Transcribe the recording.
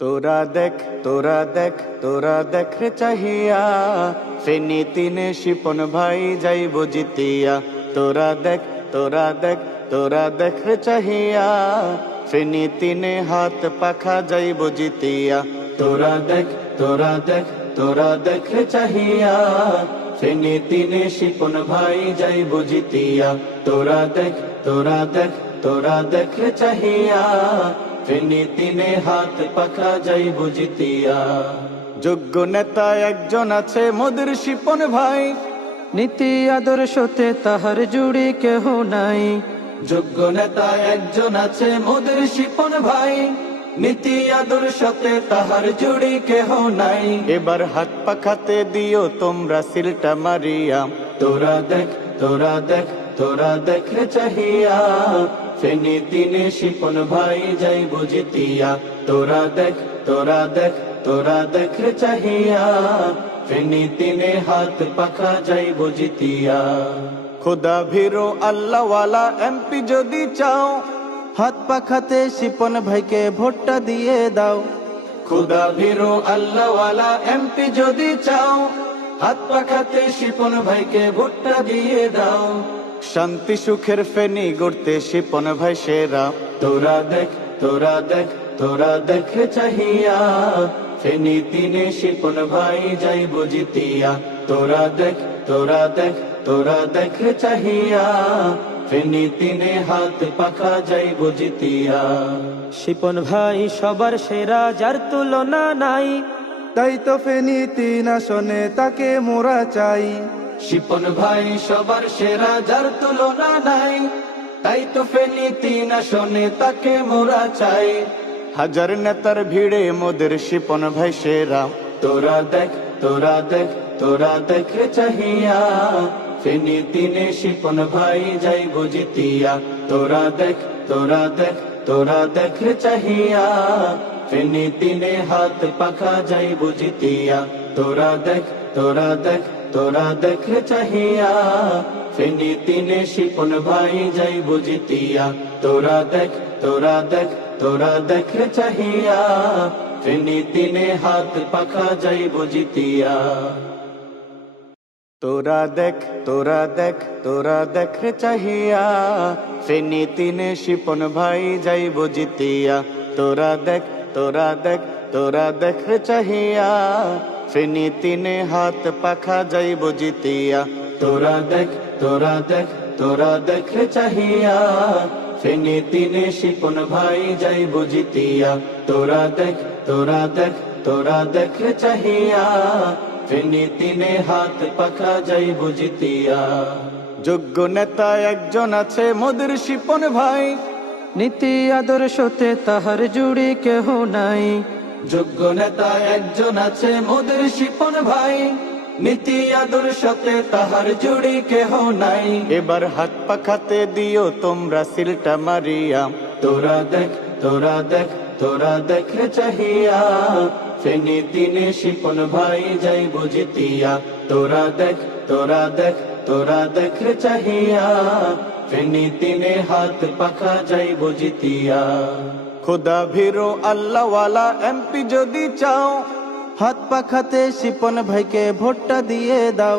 তোরা দেখ তোরা দেখ তোরা দেখ রে চাহিয়া ফেনি তিনে শিপন ভাই যাইব জিতিয়া। তোরা দেখ তোরা দেখ তোরা দেখ রে চাহিয়া ফেনি তিনে হাত পাখা যাইব জিতিয়া। তোরা দেখ তোরা দেখ তোরা দেখ রে চাহিয়া ফেনি তিনে শিপন ভাই যাইব জিতিয়া। তোরা দেখ তোরা দেখ তোরা দেখ রে চাহিয়া ফেনি তিনে হাত পাখা যাইব জিতিয়া। যোগ্য নেতা একজন আছে মোদের শিপন ভাই, নীতি আদর্শতে তাহার জুড়ি কেহ নাই। যোগ্য নেতা একজন আছে মোদের শিপন ভাই, নীতি আদর্শতে তাহার জুড়ি কেহ নাই। এবার হাত পাখাতে দিও তোমরা সিলটা মারিয়া। তোরা দেখ তোরা দেখ তোরা দেখ রে চাহিয়া ফেনি তিনে শিপন ভাই যাইব জিতিয়া। তোরা দেখ তোরা দেখ তোরা দেখ রে চাহিয়া ফেনি তিনে হাত পাখা যাইব জিতিয়া। খোদা ভীরো আল্লাহওয়ালা এমপি যদি চাও, হাত পাখাতে শিপন ভাইকে ভোটটা দিয়ে দাও। খোদা ভীরো আল্লাহওয়ালা এমপি যদি চাও, হাত পাখাতে শিপন ভাইকে ভোটটা দিয়ে দাও। শান্তি সুখের ফেনি গড়তে শিপন ভাই সেরা। তোরা দেখ তোরা দেখ তোরা দেখ রে চাহিয়া ফেনি তিনে শিপন ভাই যাইব জিতিয়া। তোরা দেখ তোরা দেখ তোরা দেখ রে চাহিয়া ফেনি তিনে হাত পাখা যাইব জিতিয়া। শিপন ভাই সবার সেরা, যার তুলনা নাই, তাই তো ফেনী 3 আসনে তাকে মোরা চাই। শিপন ভাই সবার সেরা, যার তুলনা নাই, তাই তো ফেনি 3 আসনে তাকে মোরা চাই। হাজার নেতার ভিড়ে মোদের শিপন ভাই সেরা। তোরা দেখ তোরা দেখ তোরা দেখ রে চাহিয়া ফেনি তিনে শিপন ভাই যাইব জিতিয়া। তোরা দেখ তোরা দেখ তোরা দেখ রে চাহিয়া ফেনি তিনে হাত পাখা যাইব জিতিয়া। তোরা দেখ তোরা দেখ তোরা দেখ রে চাহিয়া ফেনি তিনে শিপন ভাই যাইব জিতিয়া। তোরা দেখ তোরা দেখ তোরা দেখ রে চাহিয়া ফেনি তিনে হাত পাখা যাইব জিতিয়া। তোরা দেখ তোরা দেখ তোরা দেখ রে চাহিয়া ফেনি তিনে শিপন ভাই যাইব জিতিয়া। তোরা দেখ তোরা দেখ তোরা দেখ রে চাহিয়া ফেনি তিনে হাত পাখা যাইব জিতিয়া। তোরা দেখ তোরা দেখ তোরা দেখ রে চাহিয়া ফেনি তিনে শিপন ভাই যাইব জিতিয়া। তোরা দেখ তোরা দেখ তোরা দেখ রে চাহিয়া ফেনি তিনে হাত পাখা যাইব জিতিয়া। যোগ্য নেতা একজন আছে মোদের শিপন ভাই, নীতি আদর্শতে তাহার জুড়ি কেহ নাই। যোগ্য নেতা একজন আছে মোদের শিপন ভাই, নীতি আদর্শতে তাহার জুড়ি কেহ নাই। এবার হাত পাখাতে দিও তোমরা সিলটা মারিয়া। তোরা দেখ তোরা দেখ তোরা দেখ রে চাহিয়া ফেনি তিনে শিপন ভাই যাইব জিতিয়া। তোরা দেখ তোরা দেখ তোরা দেখ রে চাহিয়া ফেনি তিনে হাত পাখা যাইব জিতিয়া। খোদা ভীরো আল্লাহওয়ালা এমপি যদি চাও, হাত পাখাতে শিপন ভাইকে ভোটটা দিয়ে দাও।